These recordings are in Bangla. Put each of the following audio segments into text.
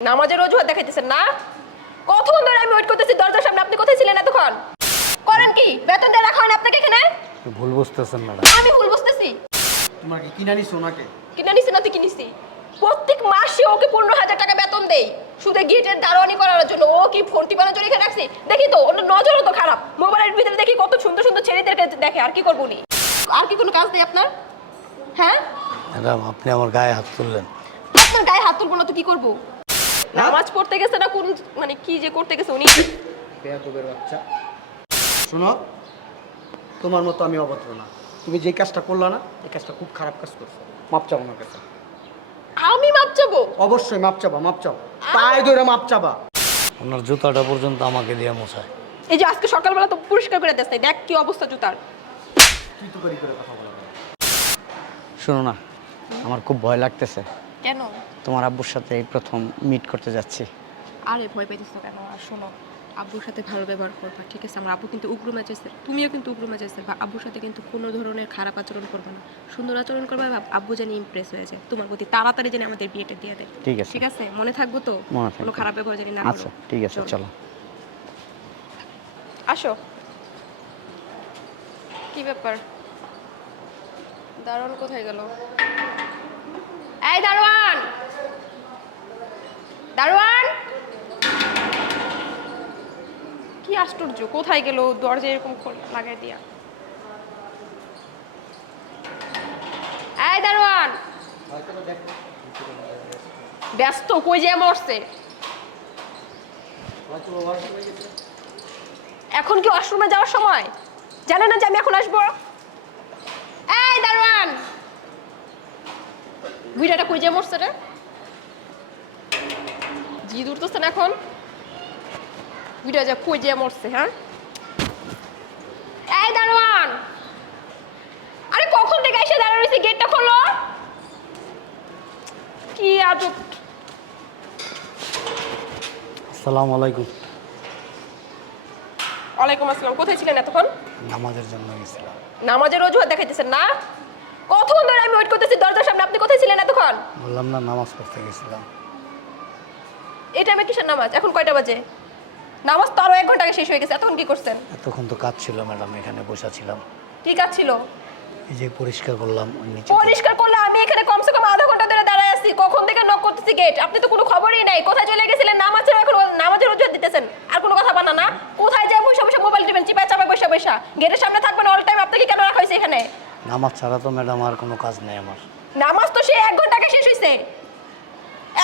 নামাজের অজুহাত দেখাইতেছেন না? কতক্ষণ ধরে আমি ওয়েট করতেছি? দরজার সামনে আপনি কোথায় ছিলেন এতক্ষণ? করেন কি? বেতন দিয়ে রাখা হয় না আপনাকে এখানে? ভুল বুঝতেছেন ম্যাডাম। আমি ভুল বুঝতেছি। তোমার কি কিনা নিছো ওনাকে? কিনা নিছি না তুই কিনিছি প্রত্যেক মাসে ওকে পনেরো হাজার টাকা বেতন দেই। শুধু গেটের দারোয়ানি করার জন্য ও কি ফোন টিপানোর জন্য এখানে রাখছি দেখি তো ওর নজরও তো খারাপ। মোবাইলের ভিতরে দেখি কত সুন্দর সুন্দর ছেলেদেরকে দেখে আর কি করব নি আর কি কোনো কাজ নেই আপনার? হ্যাঁ? ম্যাডাম আপনি আমার গায়ে হাত তুললেন। আপনার গায়ে হাত তুলবো না তো কি করব? নামাজ পড়তে গেছে না কোন মানে কি যে করতে গেছে উনি? বেয়াদবের বাচ্চা। শোনো তোমার মতো আমি অভদ্র না। তুমি যে কাজটা করলা না এই কাজটা খুব খারাপ কাজ করছ। মাপ চাও আমার কাছে। আমি মাপ চাবো? অবশ্যই মাপ চাবা মাপ চাও। পায়ে ধরে মাপ চাবা। ওনার জুতাটা পর্যন্ত আমাকে দিয়ে মোছায়। এই যে আজকে সকালবেলা তো পরিষ্কার করে দেখ দেখ কি অবস্থা জুতার। তুই তো করি করে কথা বলা শোনো না আমার খুব ভয় লাগতেছে। তোমার আব্বুর সাথে এই প্রথম মিট করতে যাচ্ছি। আরে ভয় পাইতেছ কেন? আর শোনো আব্বুর সাথে ভালো ব্যবহার করবা ঠিক আছে? আমার আব্বু কিন্তু উগ্র মেজাজের তুমিও কিন্তু উগ্র মেজাজের বা আব্বুর সাথে কিন্তু কোনো ধরনের খারাপ আচরণ করবে না। সুন্দর আচরণ করবে আব্বু জানি ইমপ্রেস হয়ে যায়। তোমার প্রতি তাড়াতাড়ি জানি আমাদের বিয়েটা দিয়ে দেয়। ঠিক আছে। ঠিক আছে? মনে থাকব তো? কোনো খারাপ ব্যবহার জানি না আচ্ছা ঠিক আছে চলো। আসো। কি ব্যাপার? দারোয়ান কোথায় গেল? এই দারোয়ান। দারোয়ান। কি আশ্চর্য, কোথায় গেল দরজা এরকম লাগাই দিয়া? এই দারোয়ান। ব্যস্ত, কই যে মরছে? এখন কি ওয়াশরুমে যাওয়ার সময়? জানে না যে আমি এখন আসব? এই দারোয়ান। ভিডিওটা কই যে মরছে রে জি দূরতেছেন এখন। ভিডিও যা কই যে মরছে হ্যাঁ? এই দারোয়ান! আরে কখন থেকে এসে দাঁড়িয়ে রয়েছে? গেটটা খোলো। কি আজব আসসালামু আলাইকুম। ওয়ালাইকুম আসসালাম। কোথায় ছিলেন এতক্ষণ? নামাজের জন্য গেছিলাম। নামাজের অজুহাত দেখাইতেছেন না? কতক্ষণ ধরে আমি ওয়েট করতেছি দরজার সামনে? আপনি কোথায় ছিলেন এতক্ষণ? বললাম না নামাজ পড়তে গেছিলাম। এই টাইমে কিসের নামাজ? এখন কয়টা বাজে? নামাজ তো আরও এক ঘণ্টা আগে শেষ হয়ে গেছে এতক্ষণ কি করছেন? এতক্ষণ তো কাজ ছিল ম্যাডাম এখানে বসা ছিলাম। কি কাজ ছিল? এই যে পরিষ্কার করলাম নিচে পরিষ্কার করলে আমি এখানে কমসে কম আধা ঘণ্টা ধরে দাঁড়ায় আছি কখন থেকে নক করতেছি গেট আপনি তো কোনো খবরই নাই কোথায় চলে গেছিলেন? নামাজ ছাড়া এখন নামাজের উজ্জ্বল দিতেছেন আর কোনো কথা বানা না। কোথায় যায় বসে বসে মোবাইল টিপেন চিপা চাপা বসে। বসে গেটের সামনে থাকবেন অল টাইম আপনাকে কেন রাখা হয়েছে এখানে নামাজ ছাড়া তো ম্যাডাম আর কোনো কাজ নেই আমার। নামাজ তো সে এক ঘণ্টা আগে শেষ হয়েছে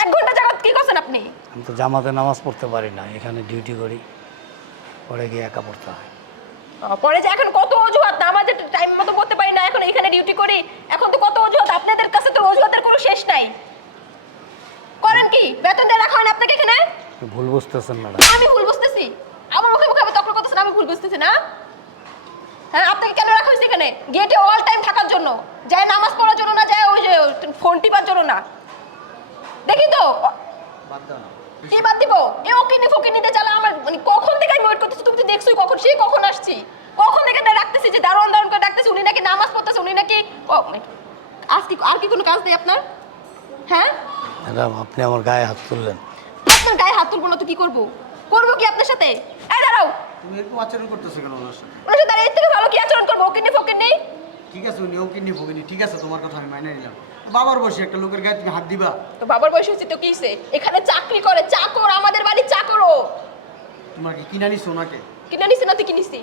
এক ঘণ্টা জায়গা কি করছেন আপনি? আমি তো জামাতে নামাজ পড়তে পারি না এখানে ডিউটি করি পরে গিয়ে একা পড়তে হয়। আহ, পরে যে এখন কত অজুহাত নামাজের টাইম মতো করতে পারি না এখন এখানে ডিউটি করি এখন তো কত অজুহাত আপনাদের কাছে তো অজুহাতের কোনো শেষ নাই। করেন কি? বেতন দিয়ে রাখা হয় না আপনাকে এখানে? ভুল বুঝতেছেন ম্যাডাম। আমি ভুল বুঝতেছি। আমার মুখে মুখে তখন করতেছেন আমি ভুল বুঝতেছি না। হ্যাঁ আপনাকে কেন রাখা হয়েছে এখানে গেটে অল টাইম থাকার জন্য। যায় নামাজ পড়ার জন্য না যায় ওই যে ফোন টিপার জন্য না। দেখি তো কি বাদ দিব? এ ওকিনি ফকিনিতে চালা আমার মানে কখন থেকে আমি ওয়েট করতেছি? তুমি তো দেখছোই কখন সেই কখন আসছি। কখন থেকে না রাখতেছি যে দারোয়ান দারোয়ান করে ডাকতেছি? উনি নাকি নামাজ পড়তেছে উনি নাকি ও, আজ কি আর কি কোনো কাজ নেই আপনার? হ্যাঁ? ম্যাডাম আপনি আমার গায়ে হাত তুললেন। আপনার গায়ে হাত তুলবো না তো কি করব? করব কি আপনার সাথে? এই দাঁড়াও তুমি এরকম আচরণ করতেছো কেন ওনার সাথে? ওনার সাথে আর এর থেকে ভালো কি আচরণ করব? ওকিনি ফকিনি ঠিক আছে উনি ওকে নিয়ে ভোগিনি ঠিক আছে তোমার কথা আমি মাইনে নিলাম। বাবার বসে একটা লোকের গায়ে তুমি হাত দিবা? তো বাবার বয়স হয়েছে তো কি হয়েছে? এখানে চাকরি করে চাকর আমাদের বাড়ির চাকরও তোমার কি কিনা নিছো ওনাকে? কিনে নিছি না তুই কিনিছি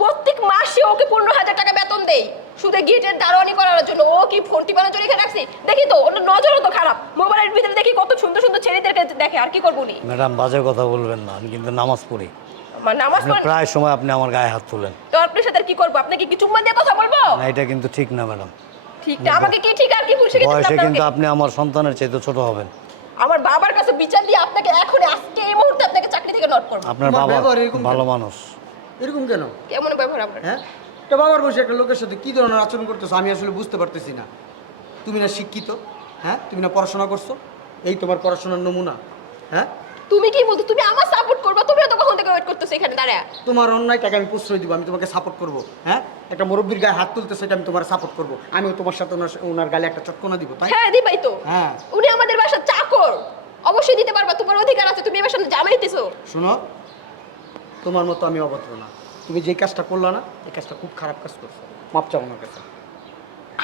প্রত্যেক মাসে ওকে পনেরো হাজার টাকা বেতন দেই। শুধু গেটের দারোয়ানি করার জন্য। ও কি ফোন টিপানোর জন্য এখানে রাখছি দেখি তো ওর নজরও তো খারাপ। মোবাইলের ভিতরে দেখি কত সুন্দর সুন্দর ছেলেদেরকে দেখে আর কি করব নি ম্যাডাম বাজে কথা বলবেন না আমি কিন্তু নামাজ পড়ি। নামাজ আপনি প্রায় সময় আপনি আমার গায়ে হাত তুলেন। তো আপনার সাথে কি করব? আপনাকে কি চুম্মা দিয়ে কথা বলব? না এটা কিন্তু ঠিক না ম্যাডাম। ঠিক না আমাকে কি ঠিক আর কি ভুল শিখেছেন বয়সে কিন্তু আপনি আমার সন্তানের চাইতে ছোট হবেন। আমার বাবার কাছে বিচার দিয়ে আপনাকে এখন আজকে এই মুহূর্তে আপনাকে চাকরি থেকে নট করব। আপনার বাবা ভালো মানুষ। এরকম কেন? কেমন ব্যবহার আপনার? হ্যাঁ? একটা বাবার বসে একটা লোকের সাথে কি ধরনের আচরণ করতেছো? আমি আসলে বুঝতে পারতেছি না। তুমি না শিক্ষিত হ্যাঁ? তুমি না পড়াশোনা করছ। এই তোমার পড়াশোনার নমুনা হ্যাঁ? তুমি কি বলতো তুমি আমার সাপোর্ট করবে? তুমিও তো কখন থেকে ওয়েট করতেছো এখানে দাঁড়ায়? তোমার অন্যায় টাকা আমি প্রশ্রয় দিব আমি তোমাকে সাপোর্ট করব হ্যাঁ? একটা মুরব্বীর গায়ে হাত তুলতে সেটা আমি তোমার সাপোর্ট করব। আমিও তোমার সাথে ওনার ওনার গালে একটা চটকনা দিব তাই? হ্যাঁ দিবাই তো। হ্যাঁ। উনি আমাদের বাসার চাকর। অবশ্যই দিতে পারবা তোমার অধিকার আছে তুমি এবার সামনে জামাই দিতেছো শোনো তোমার মতো আমি অভদ্র না। তুমি যে কাজটা করলা না এই কাজটা খুব খারাপ কাজ করছ। মাপ চাও আমার কাছে।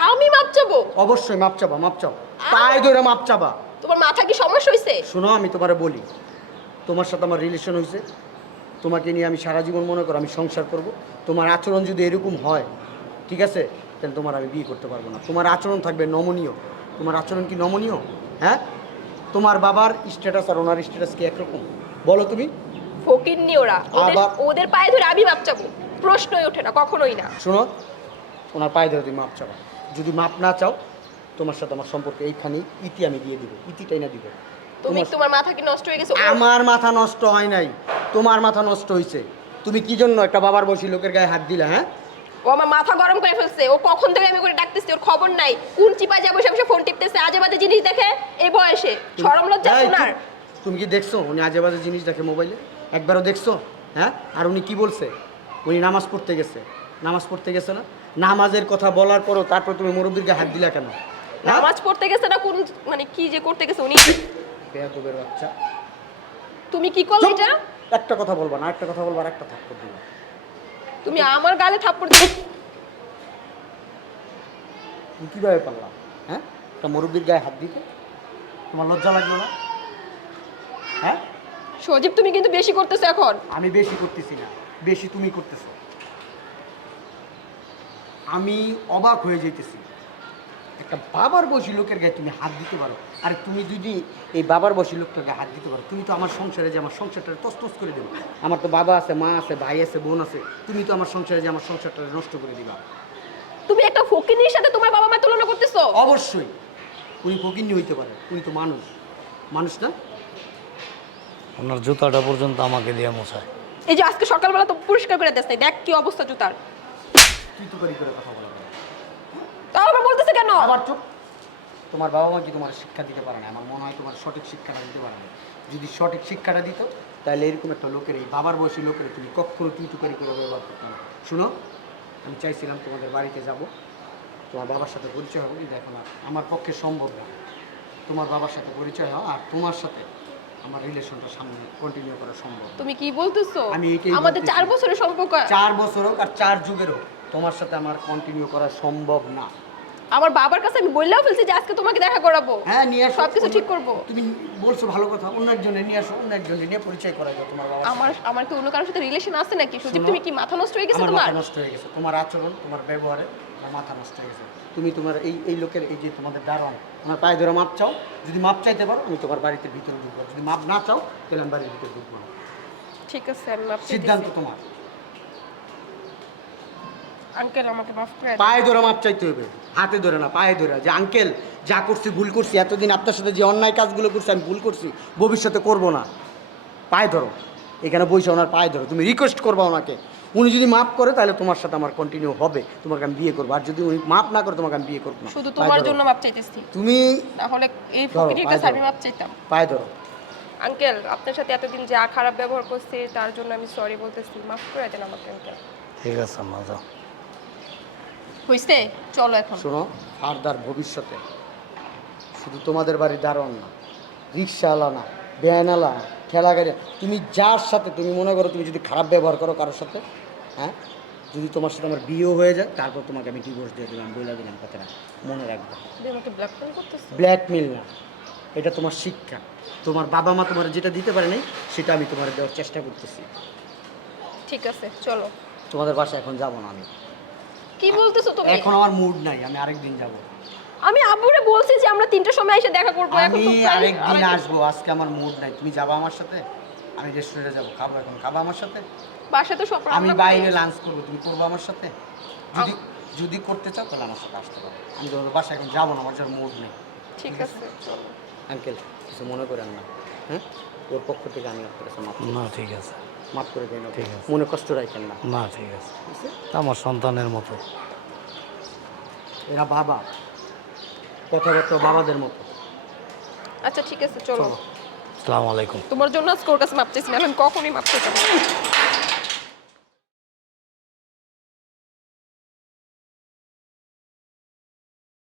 আমি মাপ চাবো? অবশ্যই মাপ চাবা মাপ চাও। পায়ে ধরে মাপ চাবা। তোমার মাথা কি সমস্যা হয়েছে শোনো আমি তোমারে বলি তোমার সাথে আমার রিলেশন হয়েছে তোমাকে নিয়ে আমি সারা জীবন মনে করো আমি সংসার করব। তোমার আচরণ যদি এরকম হয় ঠিক আছে? তাহলে তোমার আমি বিয়ে করতে পারব না। তোমার আচরণ থাকবে নমনীয়। তোমার আচরণ কি নমনীয়? হ্যাঁ? তোমার বাবার স্ট্যাটাস আর ওনার স্ট্যাটাস কি একরকম? বলো তুমি। ওরা। ওদের পায়ে ধরে আমি মাপ চাবো। প্রশ্নই ওঠে না কখনোই না। শোনো ওনার পায়ে ধরে তুমি মাপ চাও যদি মাপ না চাও তোমার সাথে আমার সম্পর্কে এইখানেই ইতি আমি দিয়ে দিব। ইতিটাই না দিব। তুমি তোমার- মাথা কি নষ্ট হয়ে গেছে? আমার মাথা নষ্ট হয় নাই। তোমার মাথা নষ্ট হয়েছে তুমি কি জন্য একটা বাবার বসি লোকের গায়ে হাত দিলা হ্যাঁ? ও আমার মাথা গরম করে ফেলছে। ও কখন থেকে আমি করে ডাকতেছি? ওর খবর নাই। কোন চিপা যাব সে বসে ফোন টিপতেছে। আজে বাজে জিনিস দেখে এই বয়সে। সরম লজ্জা শোনার। তুমি- কি দেখছ? উনি আজে বাজে জিনিস দেখে মোবাইলে? একবারও দেখছ? হ্যাঁ? আর উনি কি বলছে? উনি নামাজ পড়তে গেছে। নামাজ পড়তে গেছে না? নামাজের কথা বলার পরও তারপর তুমি মুরব্বীর গায়ে হাত দিলা কেন? হ্যাঁ? নামাজ পড়তে গেছে না কোন মানে কি যে করতে গেছে উনি? বেয়াদবের বাচ্চা। তুমি কি করলে এটা? একটা কথা বলবা না একটা কথা বলবা আর একটা থাপ্পড় দিবা। তুমি আমার গালে থাপ্পড় দিলে। তুমি কীভাবে পারলাম হ্যাঁ? একটা মুরব্বীর গায়ে হাত দিতে? তোমার লজ্জা লাগল না? হ্যাঁ? সজীব তুমি কিন্তু বেশি করতেছো এখন। আমি বেশি করতেছি না বেশি তুমি করতেছো। আমি অবাক হয়ে যেতেছি একটা বাবার বসি লোকের গায়ে তুমি হাত দিতে পারো। আর তুমি যদি এই বাবার বসি লোকটার গায়ে হাত দিতে পারো তুমি তো আমার সংসারে যে আমার সংসারটা তস্তস করে দেবো। আমার তো বাবা আছে মা আছে ভাই আছে বোন আছে তুমি তো আমার সংসারে যে আমার সংসারটা নষ্ট করে দিবা। তুমি একটা ফকিনির সাথে তোমার বাবা মা তুলনা করতেছো? অবশ্যই। উনি ফকিন্নি হইতে পারে উনি তো মানুষ। মানুষ না? ওনার জুতাটা পর্যন্ত আমাকে দিয়ে মোছায়। এই যে আজকে সকালবেলা তো পরিষ্কার করে দেশ দেখ কি অবস্থা জুতার। তুই তো করি করে কথা বলা। কেন? আবার চুপ। তোমার বাবা মা কি তোমার শিক্ষা দিতে পারে না? আমার মনে হয় তোমার সঠিক শিক্ষাটা দিতে পারে না। যদি সঠিক শিক্ষাটা দিত তাহলে এরকম একটা লোকের এই বাবার বয়সী লোকের তুমি কখনো টুইটুকারি করে ব্যবহার করতে না। শুনো আমি চাইছিলাম তোমাদের বাড়িতে যাব। তোমার বাবার সাথে পরিচয় হবে কিন্তু এখন আমার পক্ষে সম্ভব না। তোমার বাবার সাথে পরিচয় হওয়া আর তোমার সাথে আমার রিলেশনটা সামনে কন্টিনিউ করা সম্ভব তুমি কি বলতেছো? আমি এটাই আমাদের চার বছরের সম্পর্ক। চার বছর হোক আর চার যুগের হোক তোমার সাথে আমার কন্টিনিউ করা সম্ভব না। আমার বাবার কাছে আমি বললেও ফেলছি যে আজকে তোমাকে দেখা করাবো। হ্যাঁ নিয়ে আসো। সবকিছু ঠিক করব। তুমি বলছো ভালো কথা অন্য একজনে নিয়ে আসো অন্য একজনে নিয়ে পরিচয় করা যায় তোমার বাবা আমার আমার কি অন্য কারোর সাথে রিলেশন আছে নাকি? সুদীপ তুমি কি মাথা নষ্ট হয়ে গেছে আমার তোমার? মাথা নষ্ট হয়ে গেছে। তোমার আচরণ তোমার ব্যবহারে আমার মাথা নষ্ট হয়ে গেছে। তুমি তোমার এই এই লোকের এই যে তোমাদের দারোয়ান আমার পায়ে ধরে মাপ চাও। যদি মাপ চাইতে পারো আমি তোমার বাড়িতে ভিতরে ঢুকবো। যদি মাপ না চাও তাহলে আমি বাড়ির ভিতরে ঢুকবো ঠিক আছে আমি মাপ সিদ্ধান্ত তোমার। আঙ্কেল আমাকে মাফ করে দিন। পায়ে ধরে মাপ চাইতে হবে। হাতে ধরে না পায়ে ধরে। যে আঙ্কেল যা করছি ভুল করছি এতদিন আপনার সাথে যে অন্যায় কাজগুলো করছি আমি ভুল করছি ভবিষ্যতে করব না। পায়ে ধরো। এখানে বসে ওনার পায়ে ধরো। তুমি রিকোয়েস্ট করবা ওনাকে। উনি যদি মাফ করে তাহলে তোমার সাথে আমার কন্টিনিউ হবে। তোমাকে আমি বিয়ে করব। আর যদি উনি মাফ না করে তোমাকে আমি বিয়ে করব না। শুধু পায়ে তোমার ধরো। জন্য মাপ চাইতেছি। তুমি তাহলে এই ধরো, ফকিরের পায়ে আমি ধরো। মাপ চাইতাম। পায়ে ধরো। আঙ্কেল আপনার সাথে এতদিন যা খারাপ ব্যবহার করছি তার জন্য আমি সরি বলতেছি। মাফ করে দেন আমাকে আঙ্কেল। ঠিক আছে আম্মা যাও। হইছে? চলো এখন। শোনো ফার্দার ভবিষ্যতে শুধু তোমাদের বাড়ি দারোয়ান না রিক্সাওয়ালা না ভ্যানওয়ালা ঠেলা গাড়ি তুমি যার সাথে তুমি মনে করো তুমি যদি খারাপ ব্যবহার করো কারোর সাথে হ্যাঁ? যদি তোমার সাথে আমার বিয়েও হয়ে যায় তারপর তোমাকে আমি ডিভোর্স দিয়ে দিলাম বলে দিলাম কথাটা মনে রাখবে। ব্ল্যাকমেল না। এটা তোমার শিক্ষা। তোমার বাবা মা তোমার যেটা দিতে পারে নাই সেটা আমি তোমার দেওয়ার চেষ্টা করতেছি। ঠিক আছে চলো। তোমাদের বাসায় এখন যাব না আমি। কি বলতেছো তুমি? এখন আমার মুড নাই আমি আরেকদিন যাব। আমি আব্বুরে বলছি যে আমরা তিনটার সময় এসে দেখা করব এখন আমি আরেকদিন আসব আজকে আমার মুড নাই। তুমি যাবা আমার সাথে? আমি রেস্টুরেন্টে যাব খাব এখন। খাব আমার সাথে? বাসায় তো সব আমি বাইরে লাঞ্চ করব তুমি করব আমার সাথে? যদি যদি করতে চাও তাহলে আমার সাথে আসতে পারো। আমি তোমাদের বাসায় এখন যাব না আমার যার মুড নেই। ঠিক আছে চলো। আঙ্কেল কিছু মনে করেন না হ্যাঁ ওর পক্ষ থেকে আমি আপনার না ঠিক আছে। মাফ করে দেন। ঠিক আছে। মনে কষ্ট রাখেন না। না ঠিক আছে। তা আমার সন্তানের মতো। এরা বাবা। কথাবার্তা বাবাদের মতো। আচ্ছা ঠিক আছে চলো। আসসালামু আলাইকুম। তোমার জন্য স্কোর কাছে মাপ চাইছি না আমি কখনই মাপ চাইতাম।